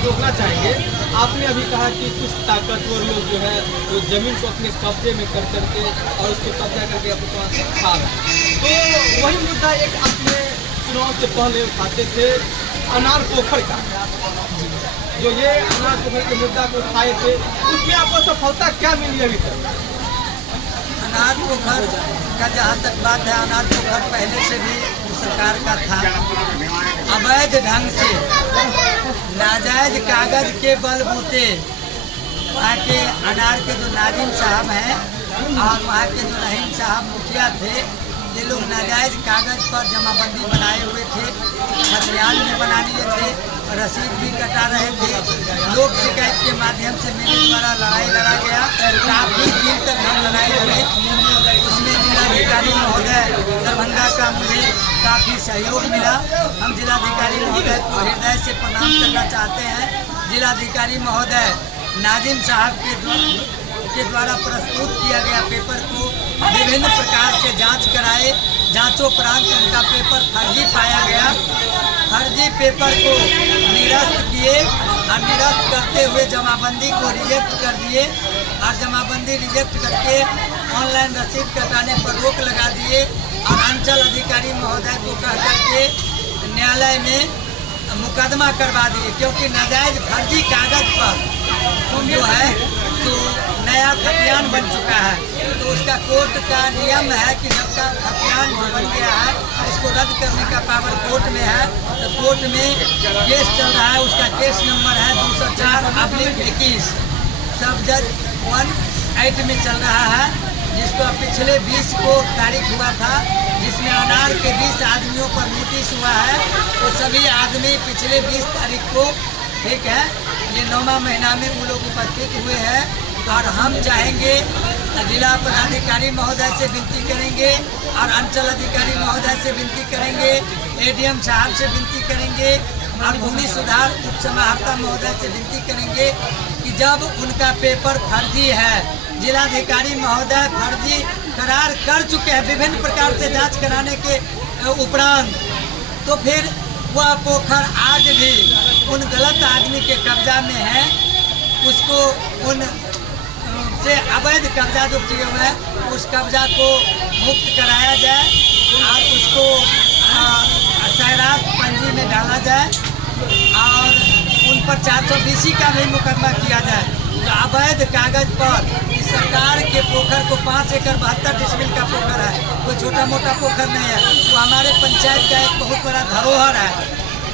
रोकना चाहेंगे। आपने अभी कहा कि कुछ ताकतवर लोग जो है वो जमीन को अपने कब्जे में कर करके और उसको कब्जा करके अपने पास खा रहे हैं। तो वही मुद्दा एक आपने चुनाव से पहले उठाते थे अनार पोखर का, जो ये अनार पोखर के मुद्दा को उठाए थे, उसमें आपको सफलता क्या मिली अभी तक? अनार पोखर का जहाँ तक बात है, अनार पोखर पहले से भी सरकार का था। अवैध ढंग से नाजायज कागज के बलबूते वहाँ के अनार के जो नाजिम साहब हैं और वहाँ के जो रहीम साहब मुखिया थे, ये लोग नाजायज कागज पर जमाबंदी बनाए हुए थे, खतियान भी बना लिए थे, रसीद भी कटा रहे थे। लोक शिकायत के माध्यम से मेरे द्वारा लड़ाई लड़ा गया, काफ़ी दिन तक हम लड़ाई लड़े। उसमें जिलाधिकारी महोदय दरभंगा का मुझे काफ़ी सहयोग मिला। हम जिलाधिकारी महोदय को हृदय से प्रणाम करना चाहते हैं। जिलाधिकारी महोदय नाजिम साहब के द्वारा प्रस्तुत किया गया पेपर को विभिन्न प्रकार से जांच कराए। जांचोपरांत उनका पेपर फर्जी पाया गया। फर्जी पेपर को निरस्त किए और निरस्त करते हुए जमाबंदी को रिजेक्ट कर दिए और जमाबंदी रिजेक्ट करके ऑनलाइन रसीद कटाने पर रोक लगा दिए और अंचल अधिकारी महोदय को कह करके न्यायालय में मुकदमा करवा दिए, क्योंकि नाजायज फर्जी कागज पर जो है तो नया खतियान बन चुका है। तो उसका कोर्ट का नियम है कि जब का खतियान बन गया है उसको रद्द करने का पावर कोर्ट में है। तो कोर्ट में केस चल रहा है, उसका केस नंबर है 204/21 सब जज 1/8 में चल रहा है, जिसको पिछले 20 को तारीख हुआ था, जिसमें अनार के 20 आदमियों पर नोटिस हुआ है। तो सभी आदमी पिछले 20 तारीख को, ठीक है, ये 9वां महीना में वो लोग उपस्थित हुए हैं। और हम चाहेंगे, जिला पदाधिकारी महोदय से विनती करेंगे और अंचल अधिकारी महोदय से विनती करेंगे, एडीएम साहब से विनती करेंगे और भूमि सुधार उप समाहर्ता महोदय से विनती करेंगे कि जब उनका पेपर फर्जी है, जिलाधिकारी महोदय फर्जी करार कर चुके हैं विभिन्न प्रकार से जांच कराने के उपरांत, तो फिर वह पोखर आज भी उन गलत आदमी के कब्जा में है। उसको उन से अवैध कब्जा जो किए हुए हैं उस कब्जा को मुक्त कराया जाए और उसको सैरात पंजी में डाला जाए और उन पर 420 का भी मुकदमा किया जाए। तो अवैध कागज पर इस सरकार के पोखर को 5 एकड़ 72 डिसमिल का पोखर है, कोई छोटा मोटा पोखर नहीं है। वो हमारे पंचायत का एक बहुत बड़ा धरोहर है।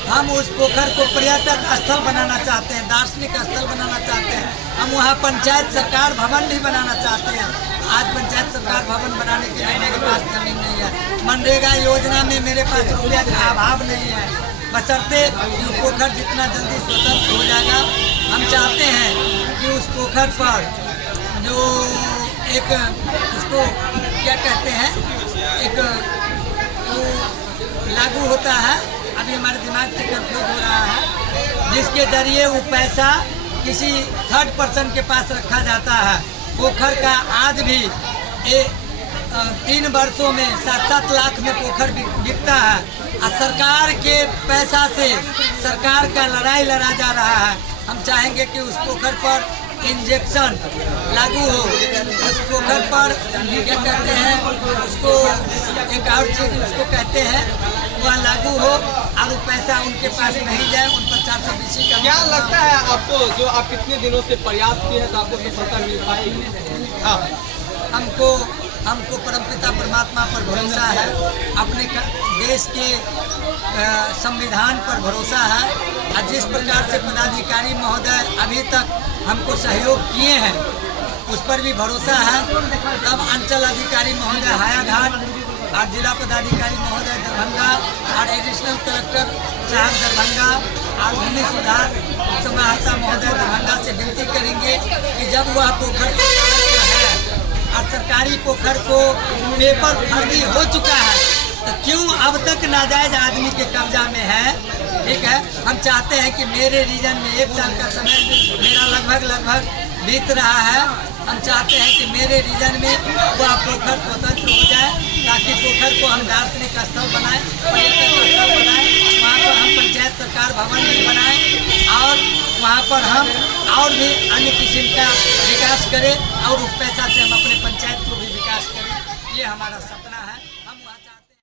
हम उस पोखर को पर्यटक स्थल बनाना चाहते हैं, दार्शनिक स्थल बनाना चाहते हैं। हम वहाँ पंचायत सरकार भवन भी बनाना चाहते हैं। आज पंचायत सरकार भवन बनाने के लिए मेरे पास जमीन नहीं है। मनरेगा योजना में मेरे पास रुपया का अभाव नहीं है। बशर्ते कि पोखर जितना जल्दी स्वतंत्र हो जाएगा, हम चाहते हैं कि उस पोखर पर जो एक उसको क्या कहते हैं, एक वो लागू होता है, अभी हमारे दिमाग से कंफ्यूज हो रहा है, जिसके जरिए वो पैसा किसी थर्ड पर्सन के पास रखा जाता है। पोखर का आज भी 3 वर्षों में 7-7 लाख में पोखर बिकता है और सरकार के पैसा से सरकार का लड़ाई लड़ा जा रहा है। हम चाहेंगे कि उस पोखर पर इंजेक्शन लागू हो, उस पोखर पर क्या कहते हैं उसको, एक और चीज उसको कहते हैं, वह लागू हो और वो पैसा उनके पास नहीं जाए, उन पर 420 का। क्या लगता है आपको, जो आप कितने दिनों से प्रयास किए हैं तो आपको सफलता मिल पाएगी? हाँ, हमको परमपिता परमात्मा पर भरोसा है, अपने देश के संविधान पर भरोसा है और जिस प्रकार से पदाधिकारी महोदय अभी तक हमको सहयोग किए हैं उस पर भी भरोसा है। तब अंचल अधिकारी महोदय हायाघाट और जिला पदाधिकारी महोदय दरभंगा और एडिशनल कलेक्टर साहब दरभंगा और भूमि सुधार समाहर्ता महोदय दरभंगा से विनती करेंगे कि जब वह पोखर है और सरकारी पोखर को पेपर फर्जी हो चुका है तो क्यों अब तक नाजायज आदमी के कब्जा में है। ठीक है, हम चाहते हैं कि मेरे रीजन में 1 साल का समय मेरा लगभग बीत रहा है। हम चाहते हैं कि मेरे रीजन में वह पोखर स्वतंत्र हो जाए ताकि पोखर को हम दार्शनिक स्थल बनाएं, पर्यटक स्थल बनाएं, वहाँ पर हम पंचायत सरकार भवन भी बनाएं और वहाँ पर हम और भी अन्य किस्म का विकास करें और उस पैसा से हम अपने पंचायत को भी विकास करें। ये हमारा सपना